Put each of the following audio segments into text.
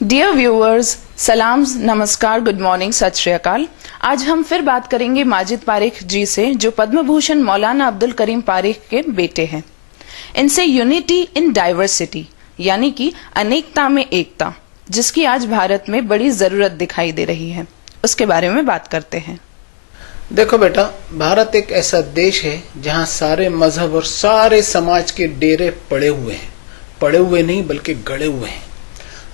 Dear viewers, Psalms, नमस्कार, good morning, सत श्री अकाल। आज हम फिर बात करेंगे माजिद पारिख जी से, जो पद्म भूषण मौलाना अब्दुल करीम पारिख के बेटे हैं। इनसे यूनिटी इन डाइवर्सिटी यानी कि अनेकता में एकता, जिसकी आज भारत में बड़ी जरूरत दिखाई दे रही है, उसके बारे में बात करते हैं। देखो बेटा, भारत एक ऐसा देश है जहाँ सारे मजहब और सारे समाज के डेरे पड़े हुए हैं। पड़े हुए नहीं बल्कि गड़े हुए हैं।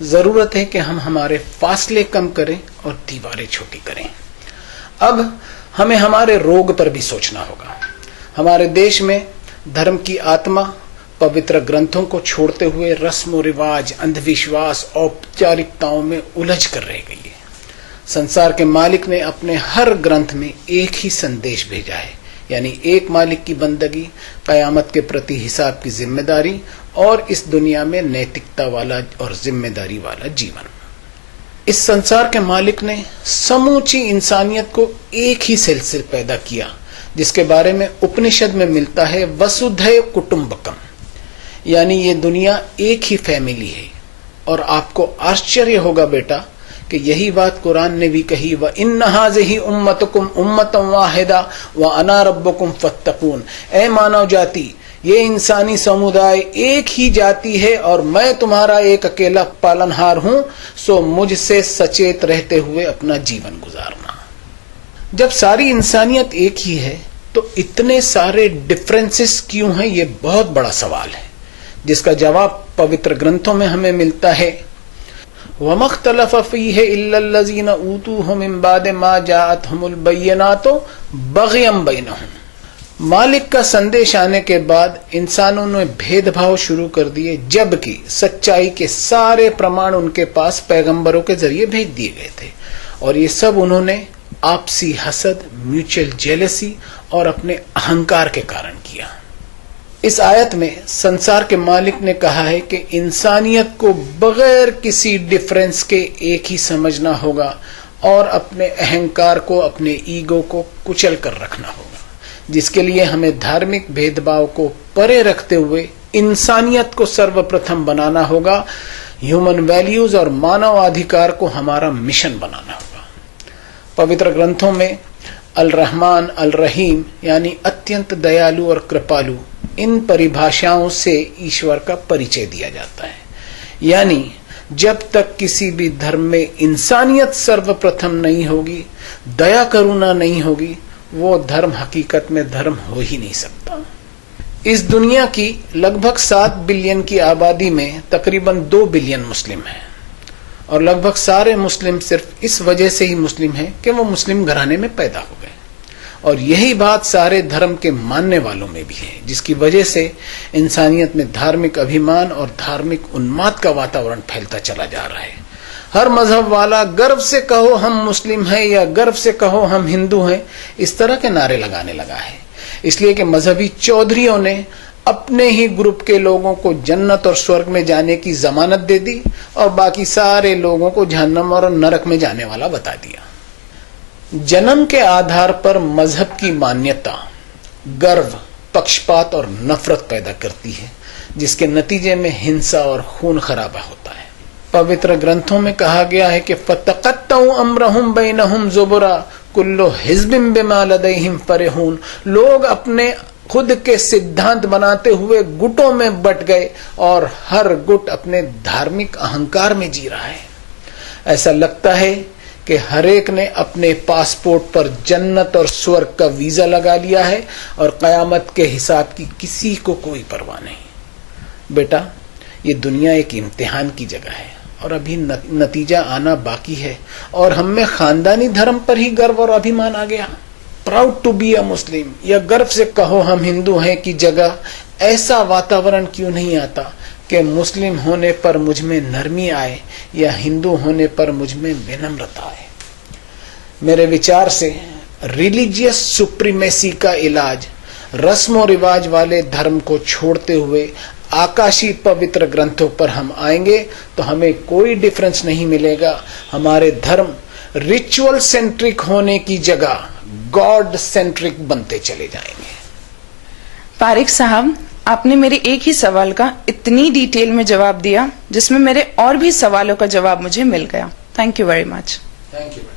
जरूरत है कि हम हमारे फासले कम करें और दीवारें छोटी करें। अब हमें हमारे रोग पर भी सोचना होगा। हमारे देश में धर्म की आत्मा पवित्र ग्रंथों को छोड़ते हुए रस्म रिवाज, अंधविश्वास, औपचारिकताओं में उलझ कर रह गई है। संसार के मालिक ने अपने हर ग्रंथ में एक ही संदेश भेजा है, यानी एक मालिक की बंदगी, कयामत के प्रति हिसाब की जिम्मेदारी और इस दुनिया में नैतिकता वाला और जिम्मेदारी वाला जीवन। इस संसार के मालिक ने समूची इंसानियत को एक ही सेल से पैदा किया, जिसके बारे में उपनिषद में मिलता है वसुधैव कुटुंबकम, यानी ये दुनिया एक ही फैमिली है। और आपको आश्चर्य होगा बेटा कि यही बात कुरान ने भी कही, व इन्ना हाज़िही उम्मतुकुम उम्मतम वाहिदा व अना रब्बुकुम फत्तकून। ए मानव जाति, ये इंसानी समुदाय एक ही जाति है और मैं तुम्हारा एक अकेला पालनहार हूं, सो मुझसे सचेत रहते हुए अपना जीवन गुजारना। जब सारी इंसानियत एक ही है तो इतने सारे डिफरेंसेस क्यों हैं, ये बहुत बड़ा सवाल है, जिसका जवाब पवित्र ग्रंथों में हमें मिलता है। वमख्तलफ़ फ़ीहि इल्लल्लज़ीना ऊतूहु मिन बाद मा जाअतहुमुल बय्यिनातु बग़यम बैनहुम। मालिक का संदेश आने के बाद इंसानों ने भेदभाव शुरू कर दिए, जबकि सच्चाई के सारे प्रमाण उनके पास पैगंबरों के जरिए भेज दिए गए थे। और ये सब उन्होंने आपसी हसद, म्यूचुअल जेलसी और अपने अहंकार के कारण किया। इस आयत में संसार के मालिक ने कहा है कि इंसानियत को बगैर किसी डिफरेंस के एक ही समझना होगा और अपने अहंकार को, अपने ईगो को कुचल कर रखना होगा, जिसके लिए हमें धार्मिक भेदभाव को परे रखते हुए इंसानियत को सर्वप्रथम बनाना होगा। ह्यूमन वैल्यूज और मानव अधिकार को हमारा मिशन बनाना होगा। पवित्र ग्रंथों में अल रहमान अल रहीम यानी अत्यंत दयालु और कृपालु, इन परिभाषाओं से ईश्वर का परिचय दिया जाता है। यानी जब तक किसी भी धर्म में इंसानियत सर्वप्रथम नहीं होगी, दया करुणा नहीं होगी, वो धर्म हकीकत में धर्म हो ही नहीं सकता। इस दुनिया की लगभग 7 बिलियन की आबादी में तकरीबन 2 बिलियन मुस्लिम हैं, और लगभग सारे मुस्लिम सिर्फ इस वजह से ही मुस्लिम हैं कि वो मुस्लिम घराने में पैदा हो गए। और यही बात सारे धर्म के मानने वालों में भी है, जिसकी वजह से इंसानियत में धार्मिक अभिमान और धार्मिक उन्माद का वातावरण फैलता चला जा रहा है। हर मजहब वाला गर्व से कहो हम मुस्लिम हैं या गर्व से कहो हम हिंदू हैं, इस तरह के नारे लगाने लगा है। इसलिए कि मजहबी चौधरियों ने अपने ही ग्रुप के लोगों को जन्नत और स्वर्ग में जाने की जमानत दे दी और बाकी सारे लोगों को जहन्नम और नरक में जाने वाला बता दिया। जन्म के आधार पर मजहब की मान्यता गर्व, पक्षपात और नफरत पैदा करती है, जिसके नतीजे में हिंसा और खून खराबा होता है। पवित्र ग्रंथों में कहा गया है कि फतक़त्तऊ अम्रहुम बैनहुम ज़ुबुरा कुल्लु हिज़्बिम बिमा लदैहिम फ़रिहून। लोग अपने खुद के सिद्धांत बनाते हुए गुटों में बट गए और हर गुट अपने धार्मिक अहंकार में जी रहा है। ऐसा लगता है कि हर एक ने अपने पासपोर्ट पर जन्नत और स्वर्ग का वीजा लगा लिया है और कयामत के हिसाब की किसी को कोई परवाह नहीं। बेटा, ये दुनिया एक इम्तिहान की जगह है और अभी नतीजा आना बाकी है, और हम में खानदानी धर्म पर ही गर्व और अभिमान आ गया। प्राउड टू बी अ मुस्लिम या गर्व से कहो हम हिंदू हैं की जगह ऐसा वातावरण क्यों नहीं आता कि मुस्लिम होने पर मुझ में नरमी आए या हिंदू होने पर मुझ में विनम्रता आए। मेरे विचार से रिलीजियस सुप्रीमेसी का इलाज रस्म और रिवाज वाले धर्म को छोड़ते हुए आकाशी पवित्र ग्रंथों पर हम आएंगे तो हमें कोई डिफरेंस नहीं मिलेगा। हमारे धर्म रिचुअल सेंट्रिक होने की जगह गॉड सेंट्रिक बनते चले जाएंगे। पारिख साहब, आपने मेरे एक ही सवाल का इतनी डिटेल में जवाब दिया जिसमें मेरे और भी सवालों का जवाब मुझे मिल गया। Thank you very much. Thank you.